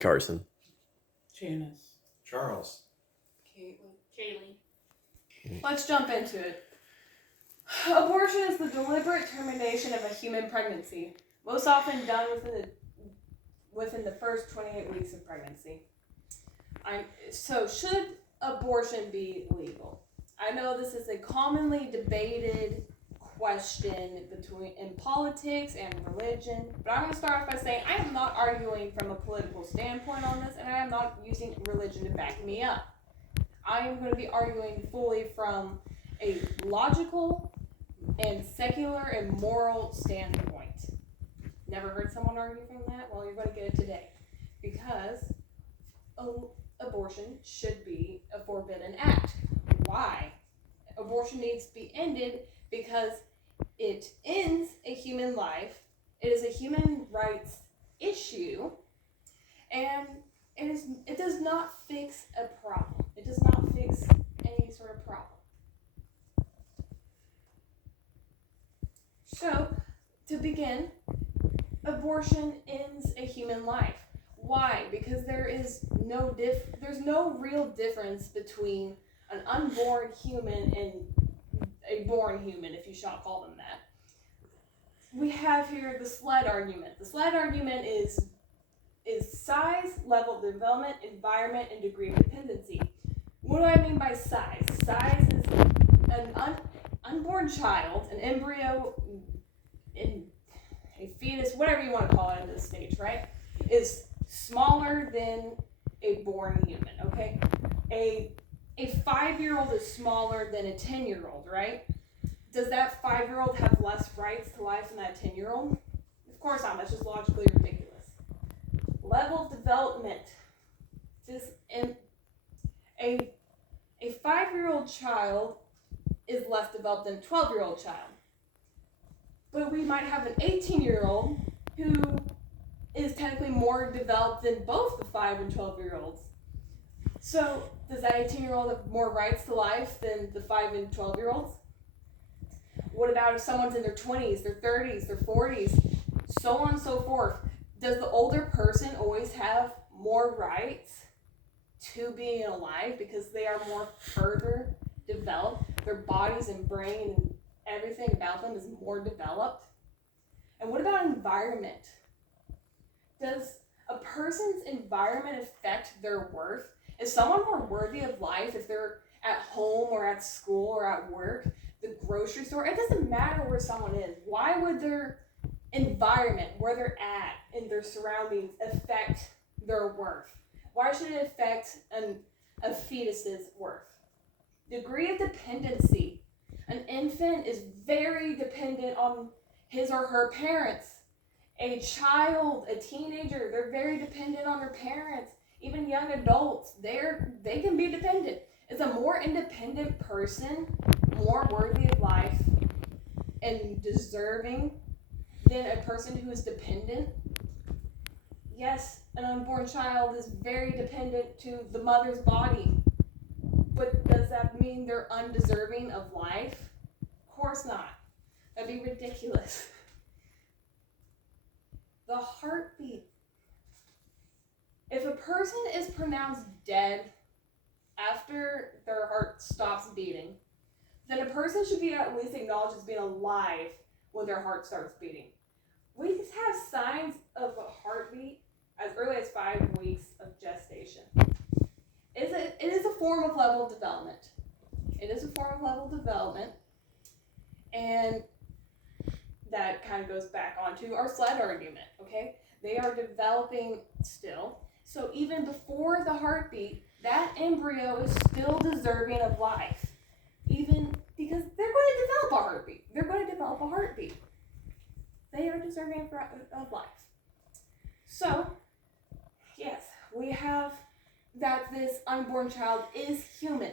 Carson. Janice. Charles. Caitlin. Kaylee. Let's jump into it. Abortion is the deliberate termination of a human pregnancy, most often done within the first 28 weeks of pregnancy. So should abortion be legal? I know this is a commonly debated question in politics and religion, but I'm going to start off by saying I am not arguing from a political standpoint on this, and I am not using religion to back me up. I am going to be arguing fully from a logical and secular and moral standpoint. Never heard someone argue from that? Well, you're going to get it today. Because abortion should be a forbidden act. Why? Abortion needs to be ended because it ends a human life. It is a human rights issue. And it does not fix a problem. It does not fix any sort of problem. So, to begin, abortion ends a human life. Why? Because there's no real difference between an unborn human and a born human, if you shall call them that. We have here the SLED argument. The SLED argument is size, level of development, environment, and degree of dependency. What do I mean by size? Size is an unborn child, an embryo, in a fetus, whatever you want to call it in this stage, right, is smaller than a born human, okay? A 5-year-old is smaller than a 10-year-old, right? Does that 5-year-old have less rights to life than that 10-year-old? Of course not. That's just logically ridiculous. Level of development. A 5-year-old child is less developed than a 12-year-old child. But we might have an 18-year-old who is technically more developed than both the 5 and 12-year-olds. So, does that 18-year-old have more rights to life than the 5 and 12-year-olds? What about if someone's in their 20s, their 30s, their 40s, so on and so forth? Does the older person always have more rights to being alive because they are more further developed? Their bodies and brain and everything about them is more developed? And what about environment? Does a person's environment affect their worth? Is someone more worthy of life if they're at home or at school or at work, the grocery store? It doesn't matter where someone is. Why would their environment, where they're at, and their surroundings affect their worth? Why should it affect a fetus's worth? Degree of dependency. An infant is very dependent on his or her parents. A child, a teenager, they're very dependent on their parents. Even young adults, they can be dependent. Is a more independent person more worthy of life and deserving than a person who is dependent? Yes, an unborn child is very dependent to the mother's body. But does that mean they're undeserving of life? Of course not. That'd be ridiculous. The heartbeat. If a person is pronounced dead after their heart stops beating, then a person should be at least acknowledged as being alive when their heart starts beating. We just have signs of a heartbeat as early as 5 weeks of gestation. It is a form of level development. It is a form of level development, and that kind of goes back onto our SLED argument, okay? They are developing still. So even before the heartbeat, that embryo is still deserving of life. Even because they're going to develop a heartbeat. They're going to develop a heartbeat. They are deserving of life. So, yes, we have that this unborn child is human.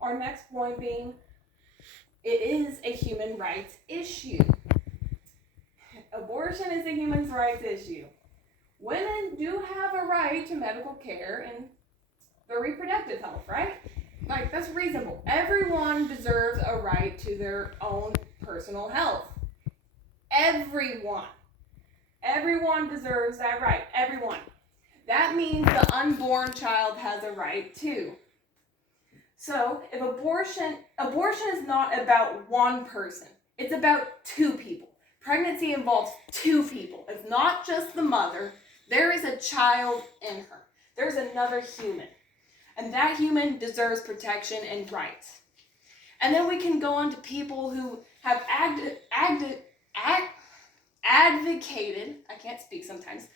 Our next point being, it is a human rights issue. Abortion is a human rights issue. Women do have a right to medical care and their reproductive health, right? Like, that's reasonable. Everyone deserves a right to their own personal health. Everyone. Everyone deserves that right. Everyone. that means the unborn child has a right too. So if abortion is not about one person, it's about two people. Pregnancy involves two people. It's not just the mother. There is a child in her. There's another human. And that human deserves protection and rights. And then we can go on to people who have advocated, I can't speak sometimes.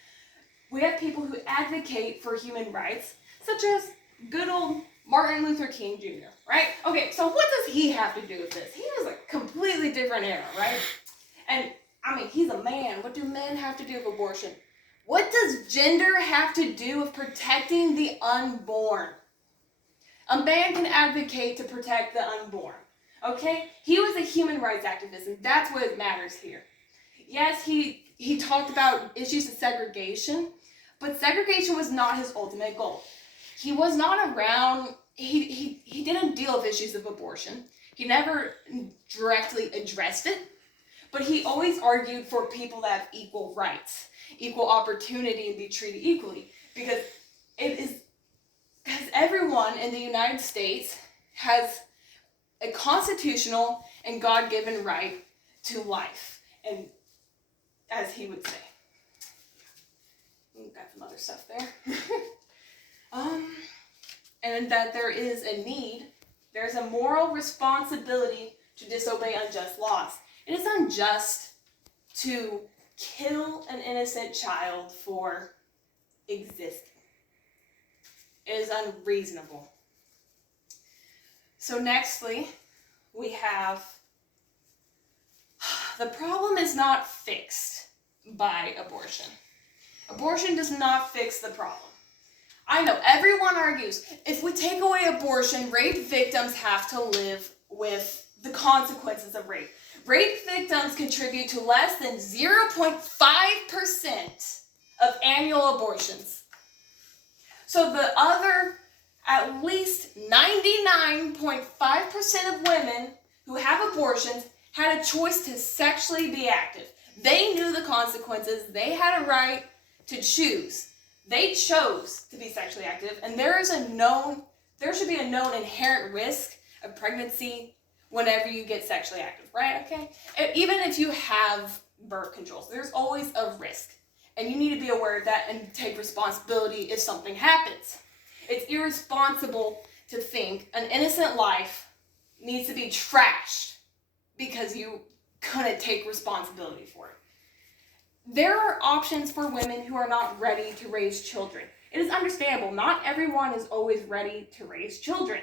We have people who advocate for human rights, such as good old Martin Luther King Jr., right? Okay, so what does he have to do with this? He was a completely different era, right? And, I mean, he's a man. What do men have to do with abortion? What does gender have to do with protecting the unborn? A man can advocate to protect the unborn, okay? He was a human rights activist, and that's what matters here. Yes, he talked about issues of segregation, but segregation was not his ultimate goal. He was not around, he didn't deal with issues of abortion. He never directly addressed it, but he always argued for people that have equal rights, equal opportunity to be treated equally, because everyone in the United States has a constitutional and God-given right to life, and as he would say. Got some other stuff there. And that there is a need, there's a moral responsibility to disobey unjust laws. It is unjust to kill an innocent child for existing. It is unreasonable. So nextly, we have the problem is not fixed by abortion. Abortion does not fix the problem. I know, everyone argues, if we take away abortion, rape victims have to live with the consequences of rape. Rape victims contribute to less than 0.5% of annual abortions. So the other, at least 99.5% of women who have abortions had a choice to sexually be active. They knew the consequences. They had a right to choose. They chose to be sexually active, and there should be a known inherent risk of pregnancy whenever you get sexually active, right? Okay? Even if you have birth control, there's always a risk, and you need to be aware of that and take responsibility if something happens. It's irresponsible to think an innocent life needs to be trashed because you couldn't take responsibility for it. There are options for women who are not ready to raise children. It is understandable. Not everyone is always ready to raise children.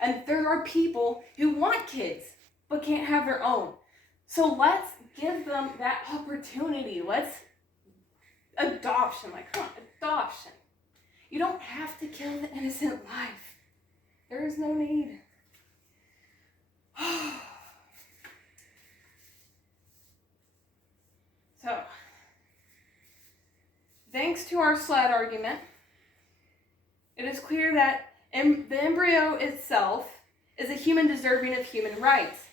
And there are people who want kids but can't have their own. So let's give them that opportunity. Adoption. Adoption. You don't have to kill the innocent life. There is no need. So, thanks to our SLAD argument, it is clear that the embryo itself is a human deserving of human rights.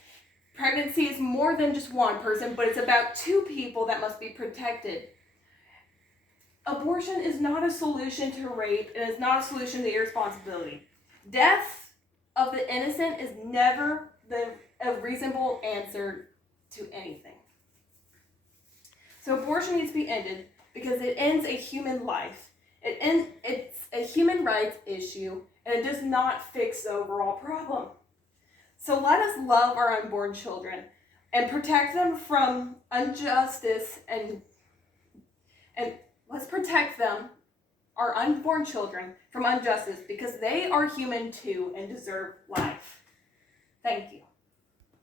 Pregnancy is more than just one person, but it's about two people that must be protected. Abortion is not a solution to rape, and it's not a solution to irresponsibility. Death of the innocent is never a reasonable answer to anything. So abortion needs to be ended because it ends a human life. It's a human rights issue, and it does not fix the overall problem. So let us love our unborn children and protect them from injustice, and let's protect them, our unborn children, from injustice because they are human too and deserve life. Thank you.